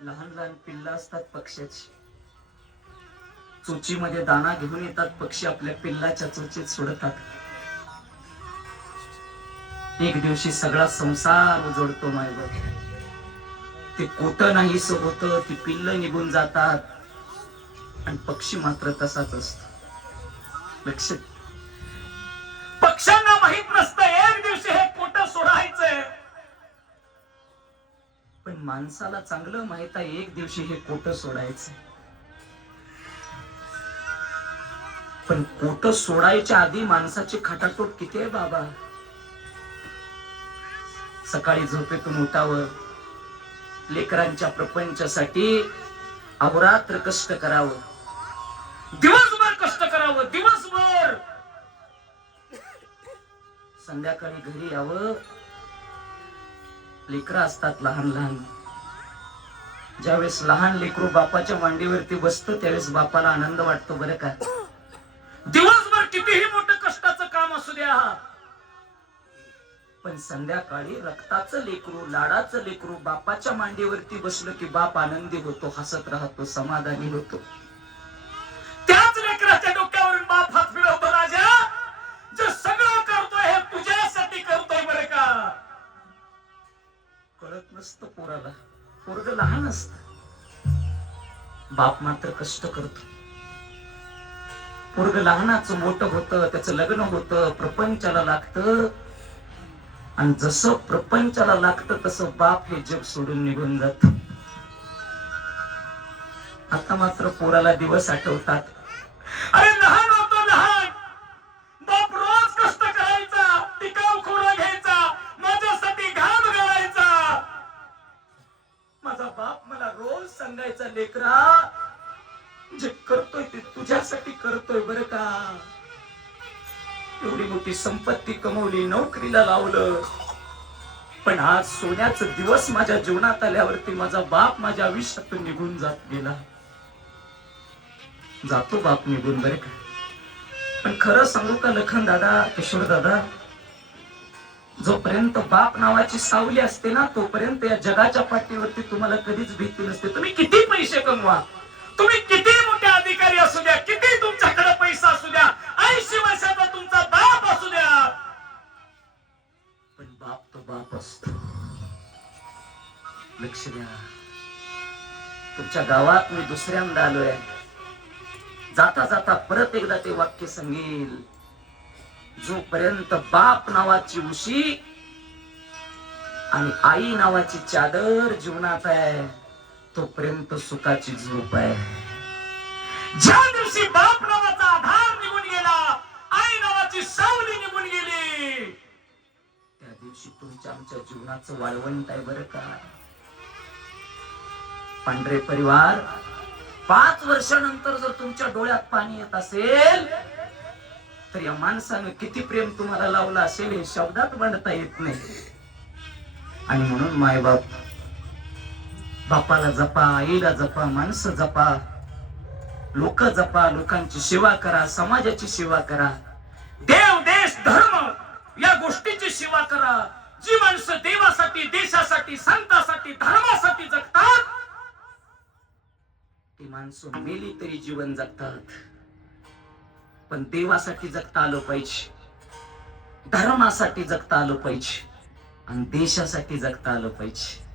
लहान लहान पिल्ल असतात पक्ष्याची. चुचीमध्ये दाना घेऊन येतात पक्षी आपल्या पिल्लाच्या चुचीत सोडतात. एक दिवशी सगळा संसार उजोडतो माझ ते कोट नाहीस होत ती पिल्ल निघून जातात. आणि पक्षी मात्र तसाच असतो. लक्ष पक्ष्यांना माहीत नसतं एक दिवशी हे कोट सोडायचंय? पण माणसाला चांगलं माहीत आहे एक दिवशी हे कोट सोडायचं. पण कोट सोडायच्या आधी माणसाची खटाटोट किती आहे बाबा? सकाळी झोपेतून उठावं. लेकरांच्या प्रपंचासाठी अहोरात्र कष्ट करावं. दिवसभर कष्ट करावं दिवसभर! संध्याकाळी घरी यावं. लेकरं असतात लहान लहान. ज्यावेळेस लहान लेकरू बापाच्या मांडीवरती बसतो त्यावेळेस बापाला आनंद वाटतो बरं का? दिवसभर कितीही मोठं कष्टाचं काम असू द्या. पण संध्याकाळी रक्ताचं लेकरू लाडाचं लेकरू बापाच्या मांडीवरती बसलं की बाप आनंदी होतो हसत राहतो समाधानी होतो. कळत पोराला. पोरग लहान असत. बाप मात्र कष्ट करतो. पोरग लहानाचं मोठं होतं त्याचं लग्न होतं प्रपंचाला लागतं. आणि जसं प्रपंचाला लागतं तसं बाप हे जग सोडून निघून जात. आता मात्र पोराला दिवस आठवतात. अरे लहान लेकरा जे करतोय ते तुझ्यासाठी करतोय बर का? एवढी मोठी संपत्ती कमवली नोकरीला लावलं. पण आज सोन्याचा दिवस माझ्या जीवनात आल्यावरती माझा बाप माझ्या आयुष्यातून निघून जात गेला. जातो बाप निघून बरे का? पण खरं सांगू का लखन दादा किशोर दादा जोपर्यंत बाप नावाची सावली असते ना तोपर्यंत या जगाच्या पाठीवरती तुम्हाला कधीच भीती नसते. तुम्ही किती पैसे कमवा. तुम्ही किती मोठे अधिकारी असू द्या किती तुमच्याकडे पैसा असू द्या ऐंशी वर्षाचा तुमचा बाप असू द्या. पण बाप तो बाप असतो. लक्ष द्या. तुमच्या गावात मी दुसऱ्यांदा आलोय. जाता जाता परत एकदा ते वाक्य सांगेल. जोपर्यंत बाप नावाची उशी आणि आई नावाची चादर जीवनात आहे तोपर्यंत सुखाची झोप आहे. ज्या दिवशी बाप नावाचा आधार निघून गेला आई नावाची सावली निघून गेली त्या दिवशी तुमच्या आमच्या जीवनाचं वाळवंट आहे बरं का. पांढरे परिवार पाच वर्षानंतर जर तुमच्या डोळ्यात पाणी येत असेल तर या माणसानं किती प्रेम तुम्हाला लावलं असेल हे शब्दात मांडता येत नाही. आणि म्हणून मायबाप बापाला जपा आईला जपा माणसं जपा लोक जपा लोकांची सेवा करा समाजाची सेवा करा. देव देश धर्म या गोष्टीची सेवा करा. जी माणसं देवासाठी देशासाठी संतासाठी धर्मासाठी जगतात ती माणसं मेली तरी जीवन जगतात. पण देवासाठी जगता आलं पाहिजे. धर्मासाठी जगता आलं पाहिजे. आणि देशासाठी जगता आलं पाहिजे.